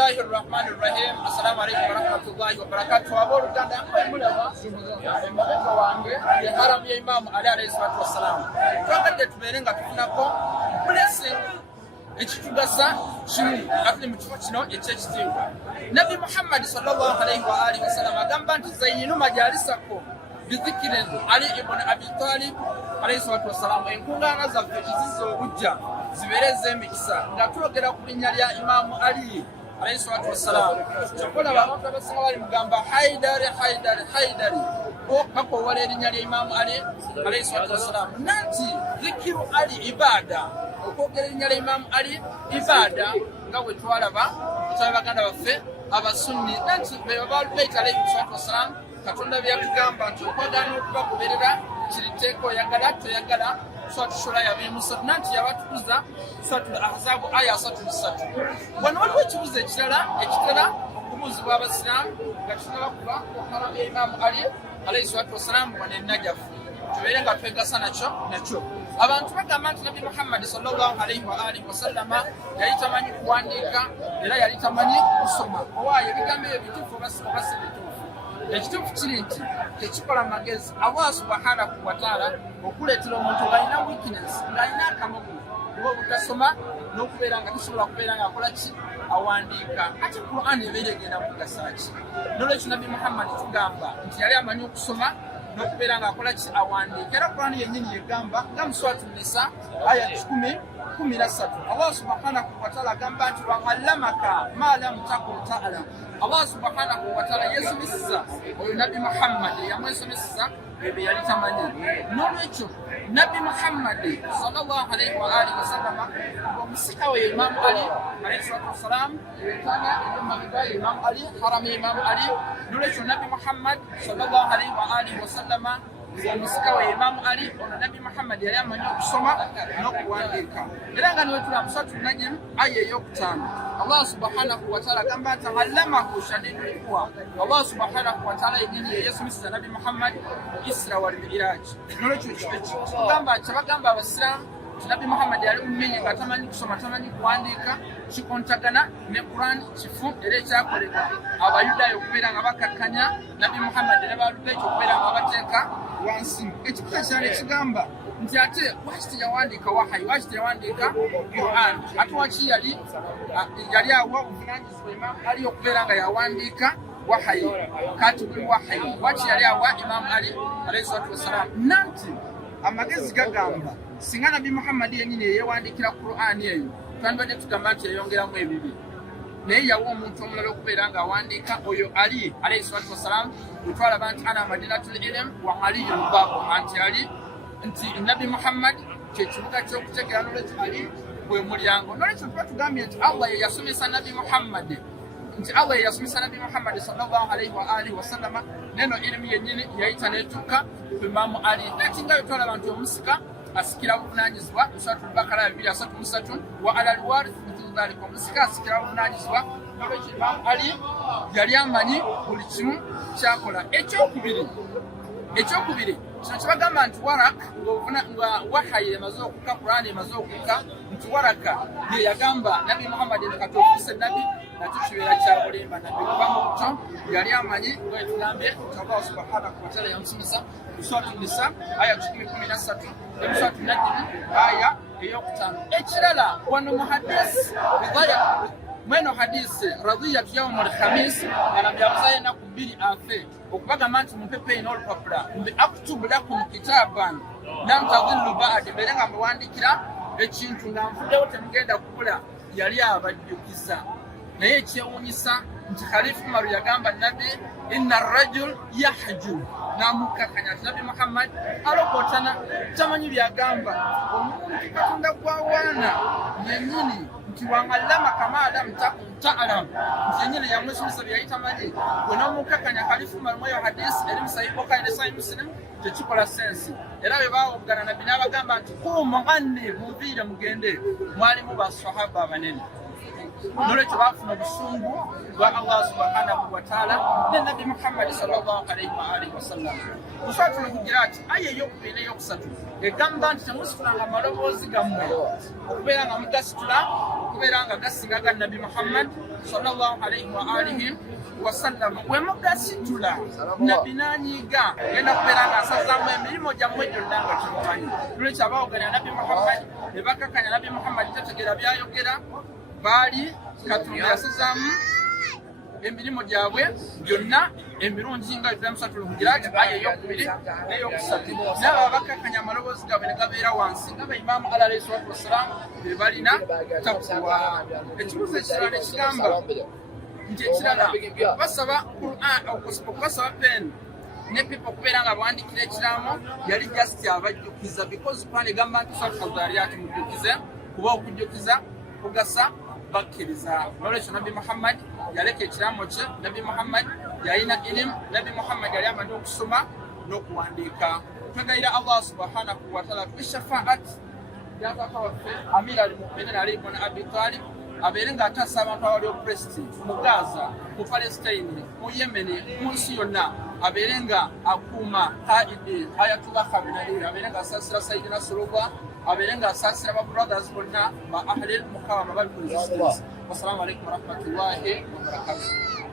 Bismillahirrahmanirrahim. Assalamu alaikum warahmatullahi wabarakatuh. Abolu Uganda mulaba emabega wange ye haram ya Imam Ali alayhi salatu wassalam. Twagadde tubeere nga tufunako blessing ekitugasa kimu ate mu kifo kino ekyekitiibwa. Nabi Muhammad sallallahu alayhi wa alihi wasallam agamba nti zayyinu majalisakum bizikrin Ali ibn Abi Talib alayhi salatu wassalam. Enkungaana zaffe ezizo obujja zibeere ez'emikisa nga twogera ku linnya lya Imam Ali alayhi salatu wassalam. Kyokola abantu abasinga bali mugamba Haidari Haidari Haidari bakoowala erinnya lya Imam Ali alayhi salatu wassalam. Nanti zikiru Ali ibada, okwogera erinnya lya Imam Ali ibada nga bwe twalaba baganda baffe abasunni nanti beita alayhi salatu wassalam. Katonda byatugamba nti okwagala okubagoberera kiriteeka oyagala toyagala Swat Shuraya bin Musa nanti yabatukuza Suratul Ahzab aya 33. Wano waliwo ekibuzo ekitala okubuuzibwa abasiraamu nga tunabakuba okuharam ya Imam Ali alayhi salatu wassalam wano enajafu tubeere nga twegasa nakyo. Abantu bagamba nti Nabi Muhammad sallallahu alayhi wa alihi wasallama yali tamanyi kuwandiika era yali tamanyi kusoma. Owaayo ebigambo ebyo bituufu oba si bituufu? Ekituufu kiri nti tekikola magezi. Allah subhanahu wa ta'ala okuleetera omuntu ng'alina weakness, ng'alina akamogo ng'obutasoma n'okubeera nga tasobola kubeera ng'akola ki awandiika. Ate Qur'an ebeera egenda mugasa ki? N'olwekyo Nabi Muhammad tugamba nti yali amanyi okusoma n'okubeera ng'akola ki awandiika. Era Qur'an yennyini yegamba nga mu Suratul Nisa aya 10:13 Allah subhanahu wa ta'ala agamba nti wa 'allamaka ma lam takun ta'lam. Allah subhanahu wa ta'ala yesomesa oyo Nabi Muhammad yamwesomesa ebyo yali tamanyi. N'olwekyo Nabi Muhammad sallallahu alayhi wa alihi wasallama omusika we Imam Ali alayhi salatu wassalam tana emabega Imam Ali haram Imam Ali. N'olwekyo Nabi Muhammad sallallahu alayhi wa alihi wasallama omusika we Imam Ali ono Nabi Muhammad yali amanyi okusoma n'okuwandiika. Era nga niwe tula mu Suratul Najm aya ey'okutaano Allah subhanahu wa ta'ala gamba nti allamahu shadidul quwa. Allah subhanahu wa ta'ala yennyini yeyesomesa Nabi Muhammad Isra wal Mi'raj. N'olwekyo kyebagamba abasiraamu nti Nabi Muhammad yali mumenye nga tamanyi kusoma tamanyi kuwandiika kikontagana ne Qur'an kifu era ekyakolebwa Abayudaaya okubeera nga bakakkanya Nabi Muhammad ne Baaludaaya okubeera nga bateeka wansi. Ekibuga kyali ekigamba nti ate lwaki teyawandiika wahayi, lwaki teyawandiika Qur'an, ate waki yali awa obuvunaanyizibwa Imam Ali okubeera nga yawandiika wahayi kati buli wahayi, lwaki yali awa Imam Ali alayhi salatu wassalam. Nanti amagezi gagamba singa Nabi Muhammad yennyini yeyewandiikira Qur'an eyo twandibadde tugamba nti yayongeramu ebibi, naye yawa omuntu omulala okubeera ng'awandiika oyo Ali alayhi salatu wassalam. Bwe twalaba nti ana madinatul ilm wa aliyun baabu, nti Nabi Muhammad kyekibuga ky'okutegera, n'olwekyo Ali bwe mulyango. N'olwekyo tuba tugambye nti Allah ye yasomesa Nabi Muhammad sallallahu alayhi wa alihi wasallama neno ilmu yennyini yayita n'etuuka ku Imam Ali. Ati nga twalaba nti omusika asikira buvunaanyizibwa Suratul Baqara 2:33 wa alal warith mithlu dhalika, omusika asikira buvunaanyizibwa. N'olwekyo Imam Ali yali amanyi buli kimu kyakola. Ekyokubiri kino kibagamba nti Waraka nga wahayi emaze okukka, Qur'an emaze okukka, nti Waraka ye yagamba Nabi Muhammad nti kati ofuuse Nabi nakyo kibeera kya bulimba. Nabi kubanga kutyo yali amanyi nga tugambye nti Allah subhanahu wa ta'ala yamusomesa mu Suratul Nisa aya 10:13 ne mu Suratul Najm aya ey'okutaano. Ekirala wano mu hadisi mweno hadisi radhiyat yawm al-khamis anabyabuza enaku 2 afe okubagamba nti mumpepe ino olupapula mbe aktubu lakum kitaban lam tadhillu ba'd, mbere nga muwandikira ekintu nga nfuddewo temugenda kubula. Yali abajjukiza, naye ekyewuunyisa nti Khalifa Umar yagamba Nabi inna ar-rajul yahju, namukakanya nti Nabi Muhammad alokotana tamanyi byagamba. Omuntu Katonda gwawaana yennyini nti wangallama kama lam takun ta'lam, nti yennyini yamwesomesa byayitamanyi. Gwe n'omukakanya Khalifa Umar mweyo hadisi eri mu Sahih Bukhari ne Sahih Muslim tekikola sensi. Era bwe baawogana Nabi n'abagamba nti kumu anni muviire mugende, mwalimu basahaba abanene. N'olwekyo baafuna obusungu bwa Allah subhanahu wa ta'ala ne Nabi Muhammad sallallahu alayhi wa alihi wasallam. Kuswatula Hujurati aya ey'okubiri n'eyokusatu egamba nti temusitulanga amaloboozi gammwe okubeera nga mugasitula okubeera nga gasinga ga Nabi Muhammad sallallahu alaihi wa alihi wasallam. Wemugasitula Nabi n'anyiiga genda kubeera nga asazaamu emirimu gyammwe gyonna nga kimumanyi. Lwekyo abawogerera Nabi Muhammad ne bakakanya Nabi Muhammad tategeera byayogera, baali Katonda yasazaamu emirimu gyabwe gyonna emirungi nga Iburahimu Hujuraati aya ey'okubiri n'eyokusatu. N'abo abakakanya amaloboozi gaabwe ne gabeera wansi nga Imaamu Ali alayhi salaatu wassalaam be balina takwa. Ekibuuzo ekirala ne kigamba nti ekirala basaba Quran okubasaba pen ne people okubeera nga bawandikira ekiraamo yali just abajjukiza because Quran egamba nti Suuratul Zaariyaat mujjukize kuba okujjukiza kugasa bakkiriza. Nolwekyo Nabi Muhammad yaleka ekiraamo kye. Nabi Muhammad yalina ilimu. Nabi Muhammad yali amanyi okusoma n'okuwandiika. Twegayira Allah subhanahu wa ta'ala bishafaat yabaka waffe Amir al-Mu'minin Ali ibn Abi Talib abeere ng'ataasa abantu abali oppressed mu Gaza, mu Palestine, mu Yemen, mu nsi yonna, abeere nga akuuma Qaidi Ayatollah Khamenei, abeere ng'asaasira Sayyidina Nasrullah, abeere ng'asaasira ba brothers bonna ba Ahli al-Muqawama bali ku resistance. Wassalamu alaikum warahmatullahi wabarakatuh.